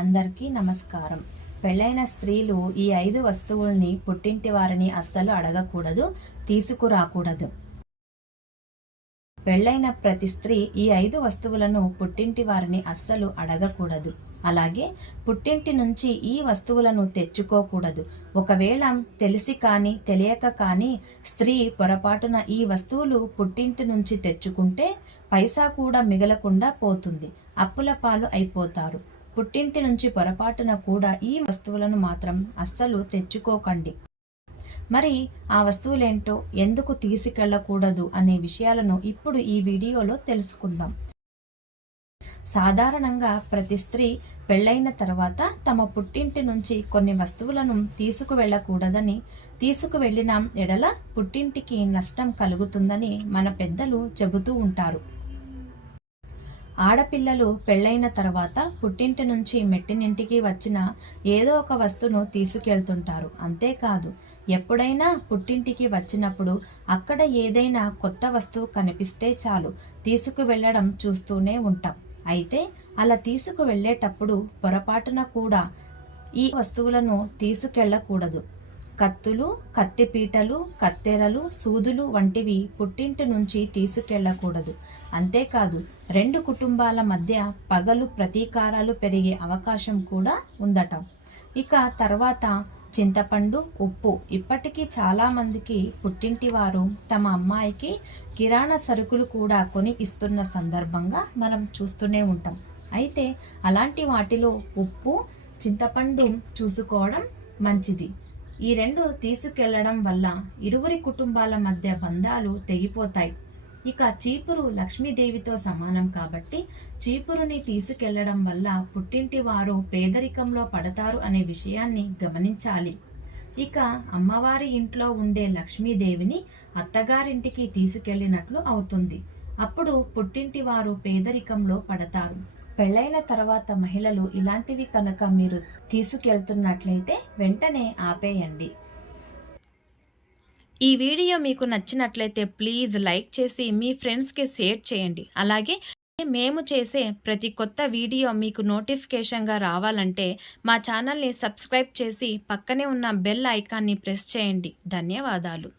అందరికీ నమస్కారం. పెళ్ళైన స్త్రీలు ఈ ఐదు వస్తువుల్ని పుట్టింటి వారిని అస్సలు అడగకూడదు తీసుకురాకూడదు. పెళ్ళైన ప్రతి స్త్రీ ఈ ఐదు వస్తువులను పుట్టింటి వారిని అస్సలు అడగకూడదు. అలాగే పుట్టింటి నుంచి ఈ వస్తువులను తెచ్చుకోకూడదు. ఒకవేళ తెలిసి కానీ తెలియక కానీ స్త్రీ పొరపాటున ఈ వస్తువులు పుట్టింటి నుంచి తెచ్చుకుంటే పైసా కూడా మిగలకుండా పోతుంది. అప్పుల పాలు అయిపోతారు. పుట్టింటి నుంచి పొరపాటున కూడా ఈ వస్తువులను మాత్రం అస్సలు తెచ్చుకోకండి. మరి ఆ వస్తువులేంటో ఎందుకు తీసుకెళ్ళకూడదు అనే విషయాలను ఇప్పుడు ఈ వీడియోలో తెలుసుకుందాం. సాధారణంగా ప్రతి స్త్రీ పెళ్ళైన తర్వాత తమ పుట్టింటి నుంచి కొన్ని వస్తువులను తీసుకువెళ్ళకూడదని తీసుకువెళ్ళిన ఎడల పుట్టింటికి నష్టం కలుగుతుందని మన పెద్దలు చెబుతూ ఉంటారు. ఆడపిల్లలు పెళ్ళైన తర్వాత పుట్టింటి నుంచి మెట్టినింటికి వచ్చిన ఏదో ఒక వస్తువును తీసుకెళ్తుంటారు. అంతేకాదు ఎప్పుడైనా పుట్టింటికి వచ్చినప్పుడు అక్కడ ఏదైనా కొత్త వస్తువు కనిపిస్తే చాలు తీసుకువెళ్ళడం చూస్తూనే ఉంటాం. అయితే అలా తీసుకువెళ్ళేటప్పుడు పొరపాటున కూడా ఈ వస్తువులను తీసుకెళ్ళకూడదు. కత్తులు కత్తిపీటలు కత్తెరలు సూదులు వంటివి పుట్టింటి నుంచి తీసుకెళ్ళకూడదు. అంతేకాదు రెండు కుటుంబాల మధ్య పగలు ప్రతీకారాలు పెరిగే అవకాశం కూడా ఉందట. ఇక తర్వాత చింతపండు ఉప్పు ఇప్పటికీ చాలామందికి పుట్టింటి వారు తమ అమ్మాయికి కిరాణా సరుకులు కూడా కొని ఇస్తున్న సందర్భంగా మనం చూస్తూనే ఉంటాం. అయితే అలాంటి వాటిలో ఉప్పు చింతపండు చూసుకోవడం మంచిది. ఈ రెండు తీసుకెళ్ళడం వల్ల ఇరువురి కుటుంబాల మధ్య బంధాలు తెగిపోతాయి. ఇక చీపురు లక్ష్మీదేవితో సమానం కాబట్టి చీపురుని తీసుకెళ్ళడం వల్ల పుట్టింటి వారు పేదరికంలో పడతారు అనే విషయాన్ని గమనించాలి. ఇక అమ్మవారి ఇంట్లో ఉండే లక్ష్మీదేవిని అత్తగారింటికి తీసుకెళ్ళినట్లు అవుతుంది. అప్పుడు పుట్టింటి వారు పేదరికంలో పడతారు. పెళ్ళైన తర్వాత మహిళలు ఇలాంటివి కనుక మీరు తీసుకెళ్తున్నట్లయితే వెంటనే ఆపేయండి. ఈ వీడియో మీకు నచ్చినట్లయితే ప్లీజ్ లైక్ చేసి మీ ఫ్రెండ్స్కి షేర్ చేయండి. అలాగే మేము చేసే ప్రతి కొత్త వీడియో మీకు నోటిఫికేషన్గా రావాలంటే మా ఛానల్ని సబ్స్క్రైబ్ చేసి పక్కనే ఉన్న బెల్ ఐకాన్ని ప్రెస్ చేయండి. ధన్యవాదాలు.